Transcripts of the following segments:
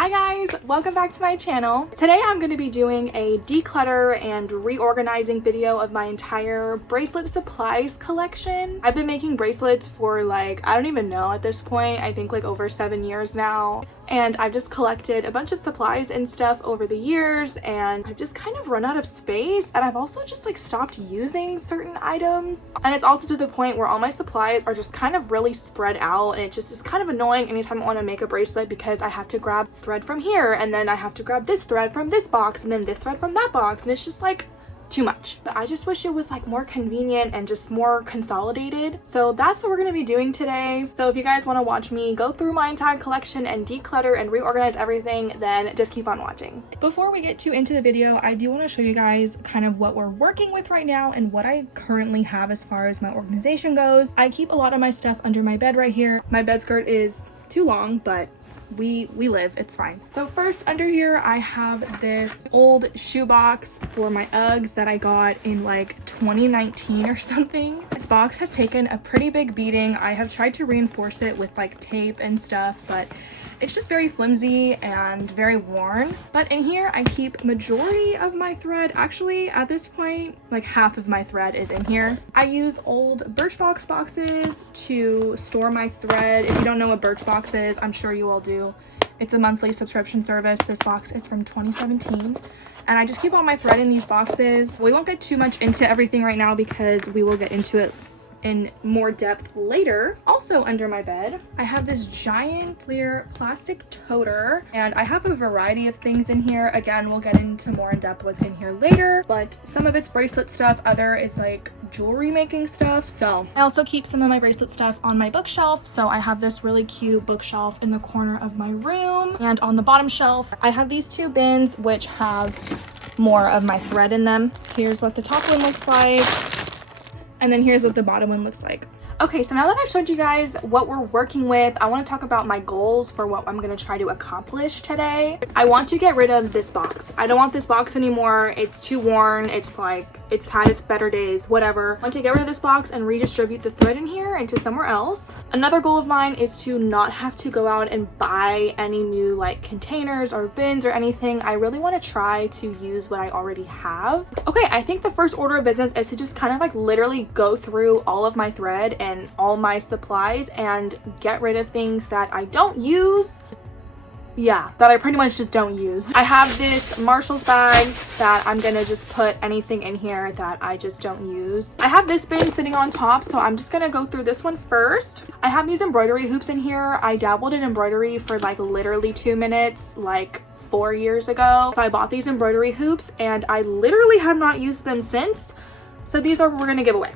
Hi guys, welcome back to my channel. Today I'm going to be doing a declutter and reorganizing video of my entire bracelet supplies collection. I've been making bracelets for like, I don't even know at this point, I think like over 7 years now. And I've just collected a bunch of supplies and stuff over the years, and I've just kind of run out of space, and I've also just like stopped using certain items. And it's also to the point where all my supplies are just kind of really spread out, and it just is kind of annoying anytime I want to make a bracelet because I have to grab thread from here, and then I have to grab this thread from this box, and then this thread from that box, and it's just like too much. But I just wish it was like more convenient and just more consolidated. So that's what we're going to be doing today. So if you guys want to watch me go through my entire collection and declutter and reorganize everything, then just keep on watching. Before we get too into the video, I do want to show you guys kind of what we're working with right now and what I currently have as far as my organization goes. I keep a lot of my stuff under my bed right here. My bed skirt is too long, but we live, it's fine. So first, under here I have this old shoebox for my Uggs that I got in like 2019 or something. This box has taken a pretty big beating. I have tried to reinforce it with like tape and stuff, but it's just very flimsy and very worn. But in here I keep majority of my thread. Actually, at this point, like half of my thread is in here. I use old Birchbox boxes to store my thread. If you don't know what Birchbox is, I'm sure you all do. It's a monthly subscription service. This box is from 2017. And I just keep all my thread in these boxes. We won't get too much into everything right now because we will get into it in more depth later. Also under my bed, I have this giant clear plastic toter, and I have a variety of things in here. Again, we'll get into more in depth what's in here later, but some of it's bracelet stuff, other is like jewelry making stuff. So I also keep some of my bracelet stuff on my bookshelf. So I have this really cute bookshelf in the corner of my room, and on the bottom shelf I have these two bins which have more of my thread in them. Here's what the top one looks like, and then here's what the bottom one looks like. Okay, so now that I've showed you guys what we're working with, I want to talk about my goals for what I'm going to try to accomplish today. I want to get rid of this box. I don't want this box anymore. It's too worn. It's like, it's had its better days, whatever. I want to get rid of this box and redistribute the thread in here into somewhere else. Another goal of mine is to not have to go out and buy any new like containers or bins or anything. I really want to try to use what I already have. Okay, I think the first order of business is to just kind of like literally go through all of my thread and all my supplies and get rid of things that I don't use. Yeah, that I pretty much just don't use. I have this Marshall's bag that I'm gonna just put anything in here that I just don't use. I have this bin sitting on top, so I'm just gonna go through this one first. I have these embroidery hoops in here. I dabbled in embroidery for like literally 2 minutes, like 4 years ago. So I bought these embroidery hoops and I literally have not used them since. So these we're gonna give away.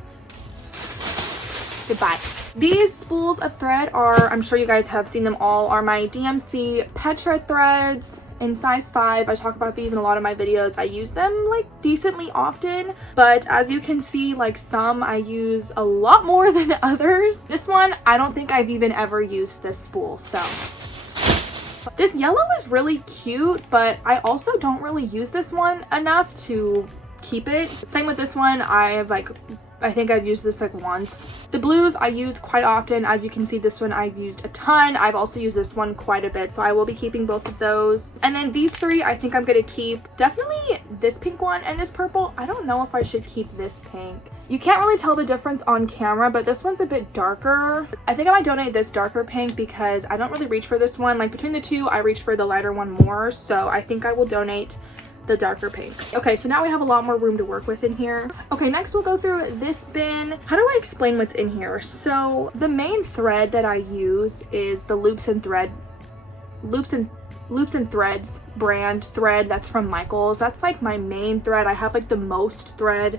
Goodbye. These spools of thread are, I'm sure you guys have seen them all, are my DMC Petra threads in size 5. I talk about these in a lot of my videos. I use them like decently often, but as you can see, like some I use a lot more than others. This one, I don't think I've even ever used this spool, so. This yellow is really cute, but I also don't really use this one enough to keep it. Same with this one. I think I've used this like once. The blues I use quite often. As you can see, this one I've used a ton. I've also used this one quite a bit, so I will be keeping both of those. And then these three I think I'm gonna keep. Definitely this pink one and this purple. I don't know if I should keep this pink. You can't really tell the difference on camera, but this one's a bit darker. I think I might donate this darker pink because I don't really reach for this one. Like between the two, I reach for the lighter one more, so I think I will donate the darker pink. Okay, so now we have a lot more room to work with in here. Okay, next we'll go through this bin. How do I explain what's in here? So the main thread that I use is the Loops and Threads brand thread. That's from Michaels. That's like my main thread. I have like the most thread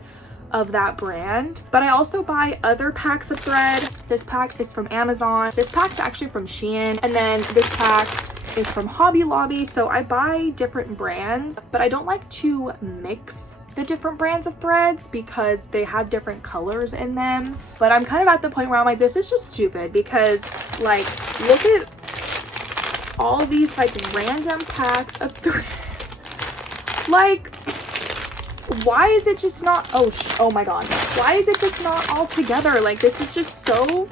of that brand, but I also buy other packs of thread. This pack is from Amazon. This pack's actually from Shein, and then this pack is from Hobby Lobby. So I buy different brands, but I don't like to mix the different brands of threads because they have different colors in them. But I'm kind of at the point where I'm like, this is just stupid because like, look at all these like random packs of thread. Like, why is it just not, oh my god, why is it just not all together? Like, this is just so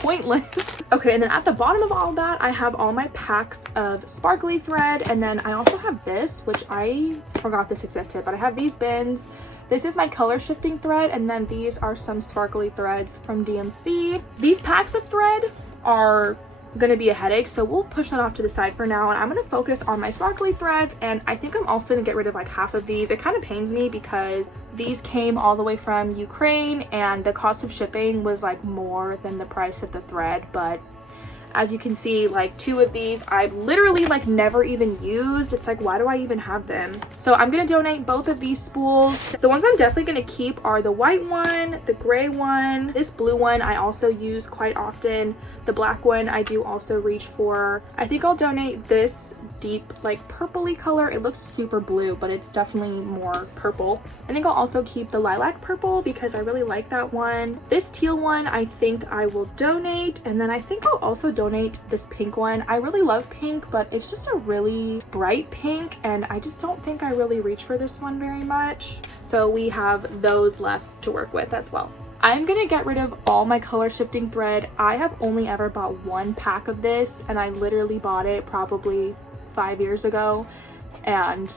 pointless. Okay, and then at the bottom of all that, I have all my packs of sparkly thread, and then I also have this, which I forgot this existed, but I have these bins. This is my color shifting thread, and then these are some sparkly threads from DMC. These packs of thread are gonna be a headache, so we'll push that off to the side for now, and I'm gonna focus on my sparkly threads. And I think I'm also gonna get rid of like half of these. It kind of pains me because these came all the way from Ukraine and the cost of shipping was like more than the price of the thread, but as you can see, like 2 of these I've literally like never even used. It's like, why do I even have them? So I'm gonna donate both of these spools. The ones I'm definitely gonna keep are the white one, the gray one, this blue one I also use quite often, the black one I do also reach for. I think I'll donate this deep like purpley color. It looks super blue, but it's definitely more purple. I think I'll also keep the lilac purple because I really like that one. This teal one I think I will donate, and then I think I'll also donate this pink one. I really love pink, but it's just a really bright pink, and I just don't think I really reach for this one very much. So we have those left to work with as well. I'm gonna get rid of all my color shifting thread. I have only ever bought 1 pack of this, and I literally bought it probably 5 years ago, and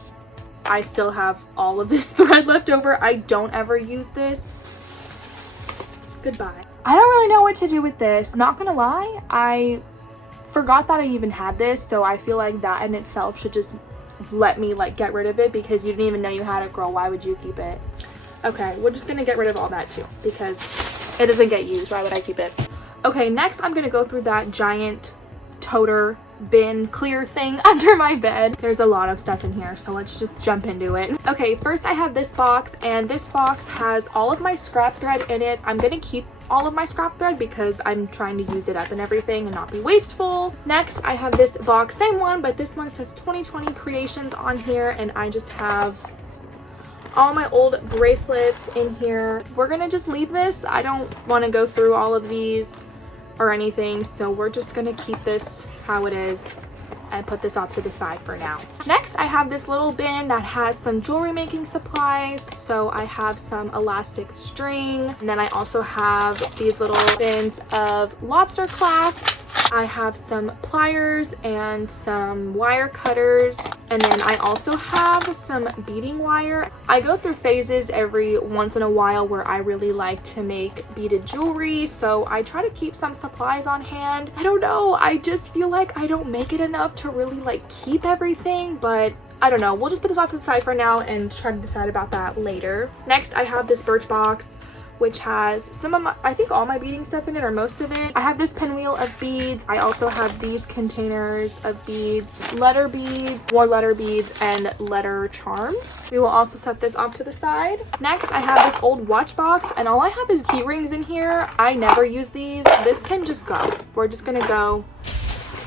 I still have all of this thread left over. I don't ever use this. Goodbye. I don't really know what to do with this. I'm not gonna lie, I forgot that I even had this, so I feel like that in itself should just let me like get rid of it, because you didn't even know you had it, girl. Why would you keep it? Okay, we're just gonna get rid of all that too because it doesn't get used. Why would I keep it? Okay, next I'm gonna go through that giant toter bin clear thing under my bed. There's a lot of stuff in here, so let's just jump into it. Okay, first I have this box, and this box has all of my scrap thread in it. I'm gonna keep all of my scrap thread because I'm trying to use it up and everything and not be wasteful. Next I have this box, same one, but this one says 2020 creations on here, and I just have all my old bracelets in here. We're gonna just leave this. I don't want to go through all of these or anything, so we're just gonna keep this how it is and put this off to the side for now. Next I have this little bin that has some jewelry making supplies. So I have some elastic string, and then I also have these little bins of lobster clasps. I have some pliers and some wire cutters, and then I also have some beading wire. I go through phases every once in a while where I really like to make beaded jewelry, so I try to keep some supplies on hand. I don't know, I just feel like I don't make it enough to really like keep everything, but I don't know. We'll just put this off to the side for now and try to decide about that later. Next I have this Birchbox, which has some of my, I think all my beading stuff in it, or most of it. I have this pinwheel of beads. I also have these containers of beads, letter beads, more letter beads, and letter charms. We will also set this off to the side. Next, I have this old watch box, and all I have is key rings in here. I never use these. This can just go. We're just gonna go.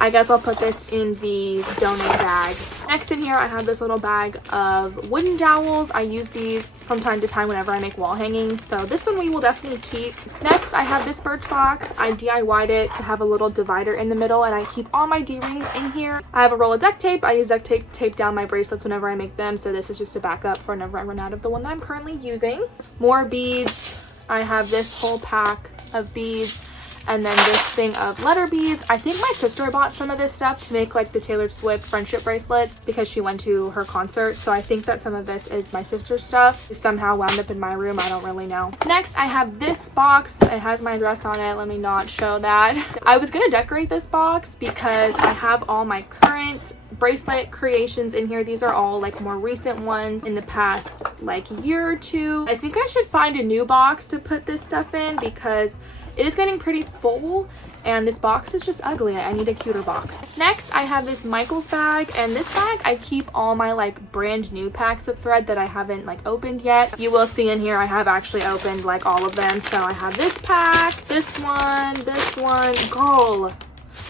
I guess I'll put this in the donate bag. Next in here, I have this little bag of wooden dowels. I use these from time to time whenever I make wall hanging, so this one we will definitely keep. Next, I have this Birchbox. I DIY'd it to have a little divider in the middle, and I keep all my D-rings in here. I have a roll of duct tape. I use duct tape to tape down my bracelets whenever I make them, so this is just a backup for whenever I run out of the one that I'm currently using. More beads. I have this whole pack of beads, and then this thing of letter beads. I think my sister bought some of this stuff to make like the Taylor Swift friendship bracelets because she went to her concert, so I think that some of this is my sister's stuff. It somehow wound up in my room. I don't really know. Next, I have this box. It has my address on it. Let me not show that. I was gonna decorate this box because I have all my current bracelet creations in here. These are all like more recent ones in the past like year or two. I think I should find a new box to put this stuff in because it is getting pretty full, and this box is just ugly. I need a cuter box. Next, I have this Michaels bag, and this bag I keep all my like brand new packs of thread that I haven't like opened yet. You will see in here I have actually opened like all of them. So I have this pack, this one, girl,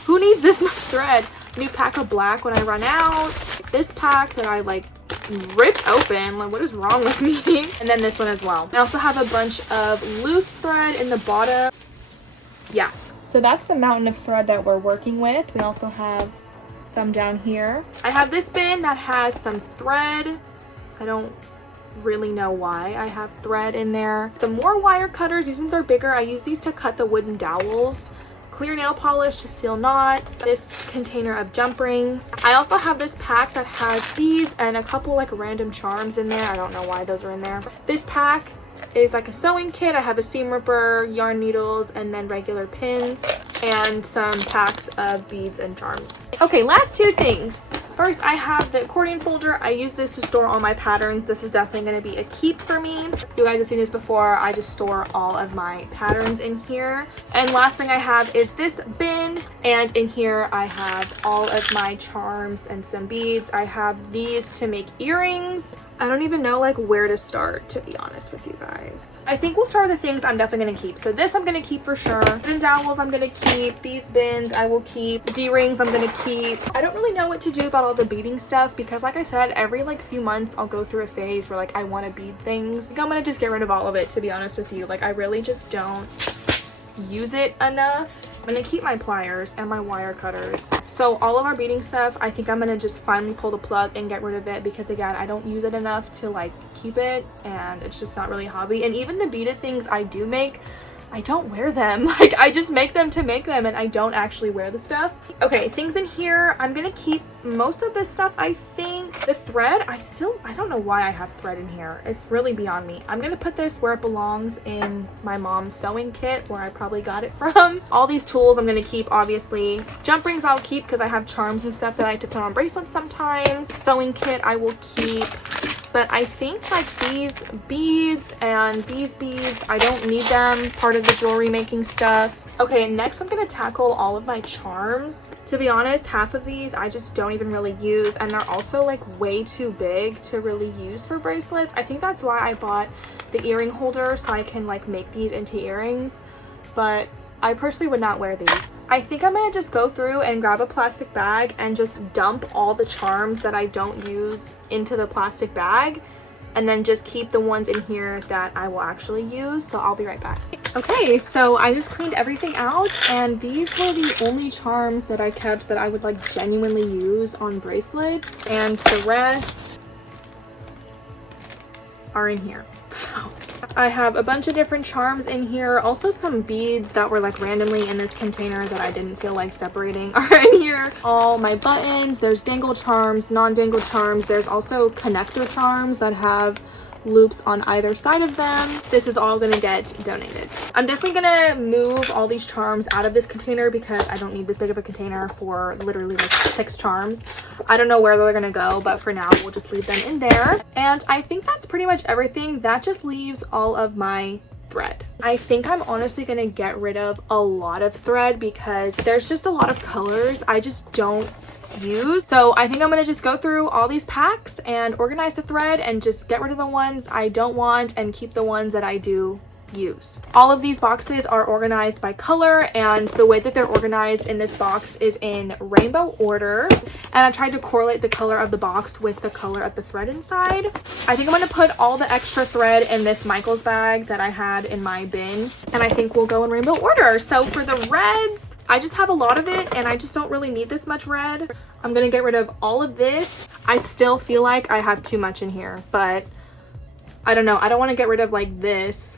who needs this much thread? New pack of black when I run out. This pack that I like ripped open, like what is wrong with me? And then this one as well. I also have a bunch of loose thread in the bottom. Yeah, so that's the mountain of thread that we're working with. We also have some down here. I have this bin that has some thread. I don't really know why I have thread in there. Some more wire cutters. These ones are bigger. I use these to cut the wooden dowels. clear nail polish to seal knots, this container of jump rings. I also have this pack that has beads and a couple like random charms in there. I don't know why those are in there. This pack is like a sewing kit. I have a seam ripper, yarn needles, and then regular pins, and some packs of beads and charms. Okay, last two things. First, I have the accordion folder. I use this to store all my patterns. This is definitely going to be a keep for me. You guys have seen this before. I just store all of my patterns in here. And last thing I have is this bin. And in here, I have all of my charms and some beads. I have these to make earrings. I don't even know like where to start, to be honest with you guys. I think we'll start with the things I'm definitely going to keep. So this I'm going to keep for sure. Wooden dowels I'm going to keep. These bins I will keep. D-rings I'm going to keep. I don't really know what to do about all the beading stuff because like I said, every like few months I'll go through a phase where like I want to bead things. Like, I'm going to just get rid of all of it, to be honest with you. Like I really just don't use it enough. I'm going to keep my pliers and my wire cutters. So all of our beading stuff, I think I'm going to just finally pull the plug and get rid of it because again, I don't use it enough to like keep it and it's just not really a hobby. And even the beaded things I do make, I don't wear them. Like I just make them to make them and I don't actually wear the stuff. Okay, things in here, I'm gonna keep most of this stuff. I think the thread, I don't know why I have thread in here. It's really beyond me. I'm gonna put this where it belongs in my mom's sewing kit where I probably got it from. All these tools I'm gonna keep, obviously. Jump rings I'll keep because I have charms and stuff that I like to put on bracelets sometimes. Sewing kit I will keep. But I think like these beads and these beads, I don't need them. Part of the jewelry making stuff. Okay, next I'm gonna tackle all of my charms. To be honest, half of these I just don't even really use and they're also like way too big to really use for bracelets. I think that's why I bought the earring holder so I can like make these into earrings. But I personally would not wear these. I think I'm gonna just go through and grab a plastic bag and just dump all the charms that I don't use into the plastic bag and then just keep the ones in here that I will actually use. So I'll be right back. Okay, so I just cleaned everything out and these were the only charms that I kept that I would like genuinely use on bracelets, and the rest are in here. So I have a bunch of different charms in here. Also some beads that were like randomly in this container that I didn't feel like separating are in here. All my buttons, there's dangle charms, non-dangle charms. There's also connector charms that have loops on either side of them. This is all gonna get donated. I'm definitely gonna move all these charms out of this container because I don't need this big of a container for literally like 6 charms. I don't know where they're gonna go, but for now we'll just leave them in there. And I think that's pretty much everything. That just leaves all of my thread. I think I'm honestly gonna get rid of a lot of thread because there's just a lot of colors I just don't use. So I think I'm gonna just go through all these packs and organize the thread and just get rid of the ones I don't want and keep the ones that I do use. All of these boxes are organized by color, and the way that they're organized in this box is in rainbow order, and I tried to correlate the color of the box with the color of the thread inside. I think I'm going to put all the extra thread in this Michaels bag that I had in my bin, and I think we'll go in rainbow order. So for the reds, I just have a lot of it and I just don't really need this much red. I'm going to get rid of all of this. I still feel like I have too much in here, but I don't know. I don't want to get rid of like this.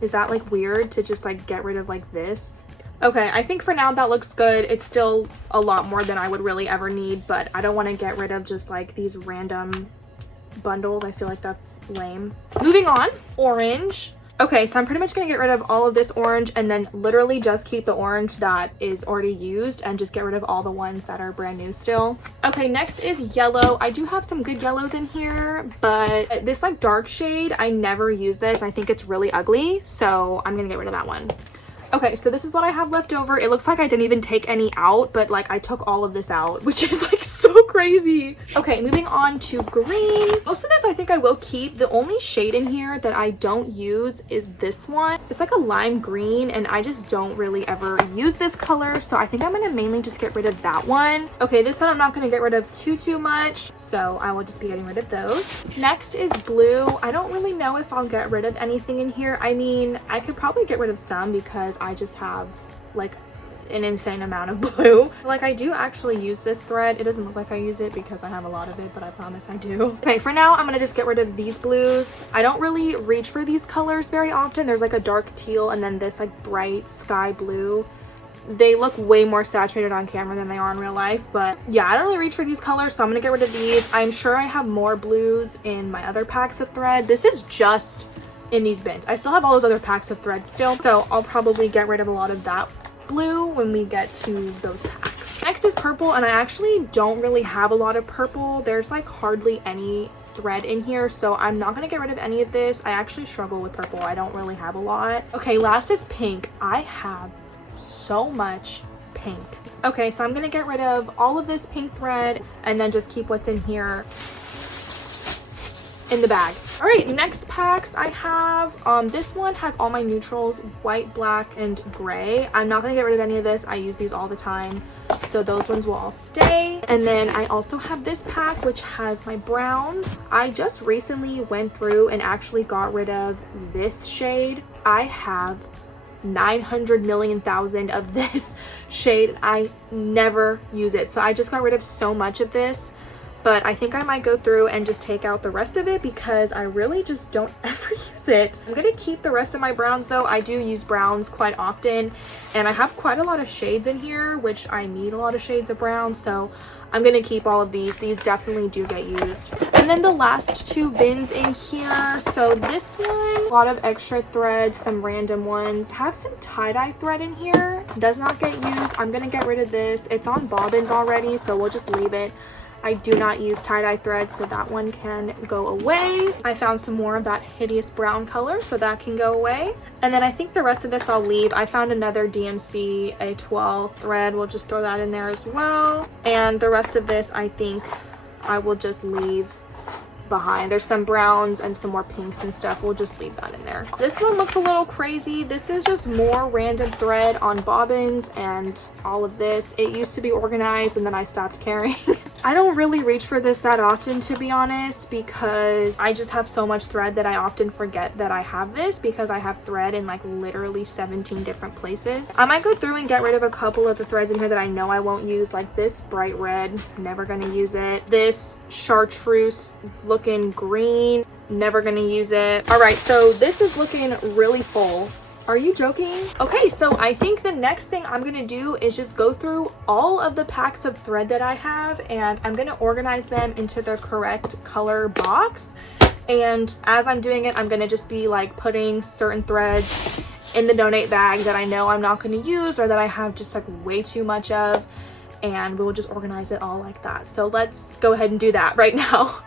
Is that like weird to just like get rid of like this? Okay, I think for now that looks good. It's still a lot more than I would really ever need, but I don't want to get rid of just like these random bundles. I feel like that's lame. Moving on, orange. Okay, so I'm pretty much gonna get rid of all of this orange and then literally just keep the orange that is already used and just get rid of all the ones that are brand new still. Okay, next is yellow. I do have some good yellows in here, but this like dark shade, I never use this. I think it's really ugly, so I'm gonna get rid of that one. Okay, so this is what I have left over. It looks like I didn't even take any out, but like I took all of this out, which is like so crazy. Okay, moving on to green. Most of this I think I will keep. The only shade in here that I don't use is this one. It's like a lime green and I just don't really ever use this color, so I think I'm gonna mainly just get rid of that one. Okay, this one I'm not gonna get rid of too much, so I will just be getting rid of those. Next is blue. I don't really know if I'll get rid of anything in here. I mean, I could probably get rid of some because I just have like an insane amount of blue. Like I do actually use this thread. It doesn't look like I use it because I have a lot of it, but I promise I do. Okay, for now I'm gonna just get rid of these blues. I don't really reach for these colors very often. There's like a dark teal and then this like bright sky blue. They look way more saturated on camera than they are in real life. But yeah, I don't really reach for these colors, so I'm gonna get rid of these. I'm sure I have more blues in my other packs of thread. This is just in these bins. I still have all those other packs of thread still, so I'll probably get rid of a lot of that blue when we get to those packs. Next is purple, and I actually don't really have a lot of purple. There's like hardly any thread in here, so I'm not gonna get rid of any of this. I actually struggle with purple. I don't really have a lot. Okay, last is pink. I have so much pink. Okay, so I'm gonna get rid of all of this pink thread and then just keep what's in here in the bag. All right, next packs I have, this one has all my neutrals, white, black, and gray. I'm not gonna get rid of any of this. I use these all the time, so those ones will all stay. And then I also have this pack, which has my browns. I just recently went through and actually got rid of this shade. I have 900 million thousand of this shade. I never use it, so I just got rid of so much of this. But I think I might go through and just take out the rest of it because I really just don't ever use it. I'm gonna keep the rest of my browns though. I do use browns quite often, and I have quite a lot of shades in here, which I need a lot of shades of brown, so I'm gonna keep all of these. These definitely do get used. And then the last two bins in here. So this one, a lot of extra threads, some random ones. I have some tie-dye thread in here. Does not get used. I'm gonna get rid of this. It's on bobbins already, so we'll just leave it. I do not use tie-dye thread, so that one can go away. I found some more of that hideous brown color, so that can go away. And then I think the rest of this I'll leave. I found another DMC A12 thread. We'll just throw that in there as well. And the rest of this I think I will just leave behind. There's some browns and some more pinks and stuff. We'll just leave that in there. This one looks a little crazy. This is just more random thread on bobbins and all of this. It used to be organized and then I stopped caring. I don't really reach for this that often, to be honest, because I just have so much thread that I often forget that I have this because I have thread in like literally 17 different places. I might go through and get rid of a couple of the threads in here that I know I won't use, like this bright red, never gonna use it. This chartreuse looking green, never gonna use it. All right, so this is looking really full. Are you joking? Okay, so I think the next thing I'm gonna do is just go through all of the packs of thread that I have, and I'm gonna organize them into the correct color box. And as I'm doing it, I'm gonna just be like putting certain threads in the donate bag that I know I'm not gonna use or that I have just like way too much of, and we'll just organize it all like that. So let's go ahead and do that right now.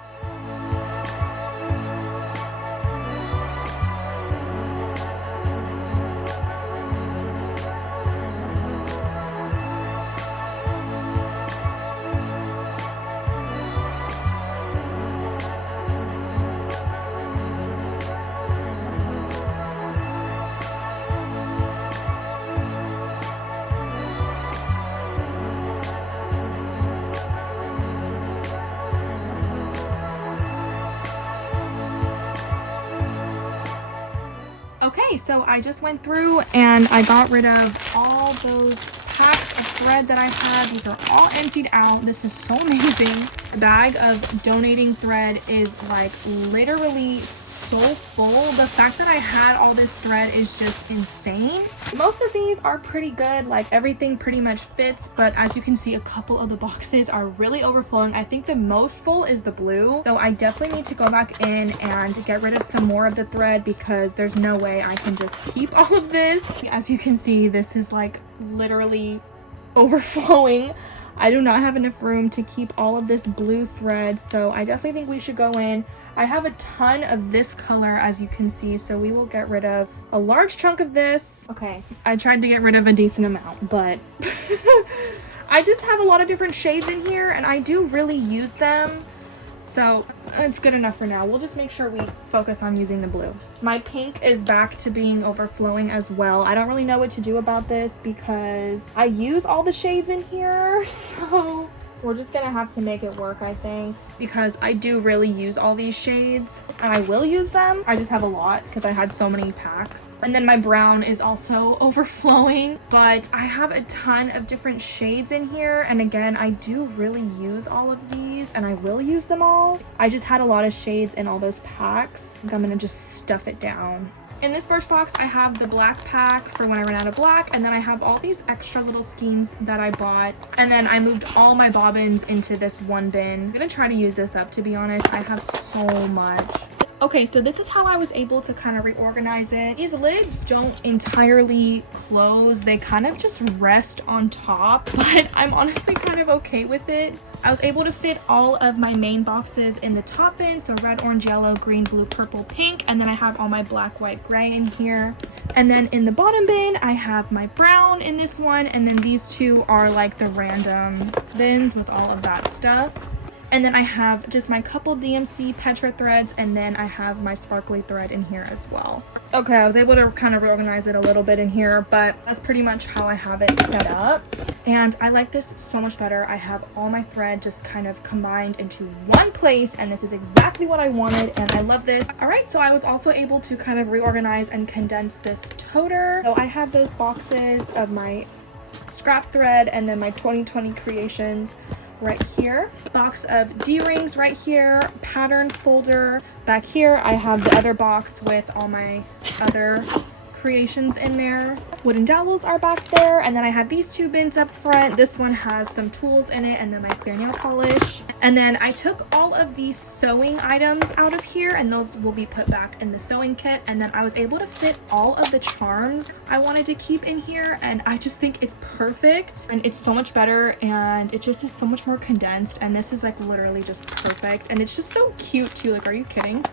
Okay, so I just went through and I got rid of all those packs of thread that I had. These are all emptied out. This is so amazing. The bag of donating thread is like literally so full. The fact that I had all this thread is just insane. Most of these are pretty good, like everything pretty much fits, but as you can see, a couple of the boxes are really overflowing. I think the most full is the blue, so I definitely need to go back in and get rid of some more of the thread because there's no way I can just keep all of this. As you can see, this is like literally overflowing. I do not have enough room to keep all of this blue thread, so I definitely think we should go in. I have a ton of this color, as you can see, so we will get rid of a large chunk of this. Okay, I tried to get rid of a decent amount, but I just have a lot of different shades in here, and I do really use them, so it's good enough for now. We'll just make sure we focus on using the blue. My pink is back to being overflowing as well. I don't really know what to do about this because I use all the shades in here, so we're just gonna have to make it work, I think, because I do really use all these shades and I will use them. I just have a lot because I had so many packs. And then my brown is also overflowing, but I have a ton of different shades in here. And again, I do really use all of these and I will use them all. I just had a lot of shades in all those packs. I think I'm gonna just stuff it down. In this first box, I have the black pack for when I ran out of black, and then I have all these extra little skeins that I bought, and then I moved all my bobbins into this one bin. I'm gonna try to use this up, to be honest. I have so much. Okay, so this is how I was able to kind of reorganize it. These lids don't entirely close. They kind of just rest on top, but I'm honestly kind of okay with it. I was able to fit all of my main boxes in the top bin, so red, orange, yellow, green, blue, purple, pink, and then I have all my black, white, gray in here. And then in the bottom bin, I have my brown in this one, and then these two are like the random bins with all of that stuff. And then I have just my couple DMC Petra threads, and then I have my sparkly thread in here as well. Okay, I was able to kind of reorganize it a little bit in here, but that's pretty much how I have it set up. And I like this so much better. I have all my thread just kind of combined into one place, and this is exactly what I wanted, and I love this. All right, so I was also able to kind of reorganize and condense this toter. So I have those boxes of my scrap thread and then my 2020 creations right here, box of D-rings right here, pattern folder back here. I have the other box with all my other creations in there. Wooden dowels are back there, and then I have these two bins up front. This one has some tools in it and then my clear nail polish. And then I took all of these sewing items out of here, and those will be put back in the sewing kit. And then I was able to fit all of the charms I wanted to keep in here, and I just think it's perfect, and it's so much better, and it just is so much more condensed, and this is like literally just perfect, and it's just so cute too. Like, are you kidding?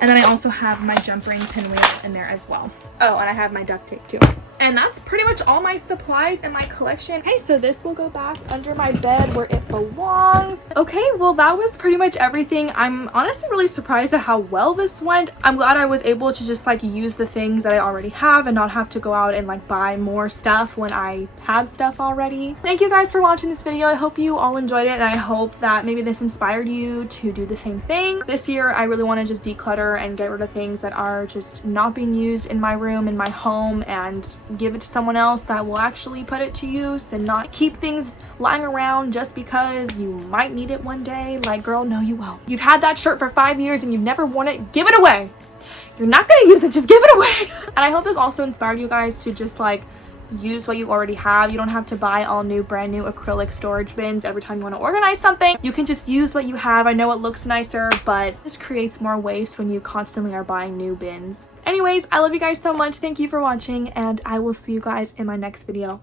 And then I also have my jump ring pinwheel in there as well. Oh, and I have my duct tape too. And that's pretty much all my supplies in my collection. Okay, so this will go back under my bed where it belongs. Okay, well, that was pretty much everything. I'm honestly really surprised at how well this went. I'm glad I was able to just like use the things that I already have and not have to go out and like buy more stuff when I have stuff already. Thank you guys for watching this video. I hope you all enjoyed it, and I hope that maybe this inspired you to do the same thing. This year, I really want to just declutter and get rid of things that are just not being used in my room, in my home, and give it to someone else that will actually put it to use and not keep things lying around just because you might need it one day. Like, girl, no, you won't. You've had that shirt for 5 years and you've never worn it. Give it away. You're not gonna use it, just give it away. And I hope this also inspired you guys to just like use what you already have. You don't have to buy all new brand new acrylic storage bins every time you want to organize something. You can just use what you have. I know it looks nicer, but this creates more waste when you constantly are buying new bins. Anyways, I love you guys so much. Thank you for watching, and I will see you guys in my next video.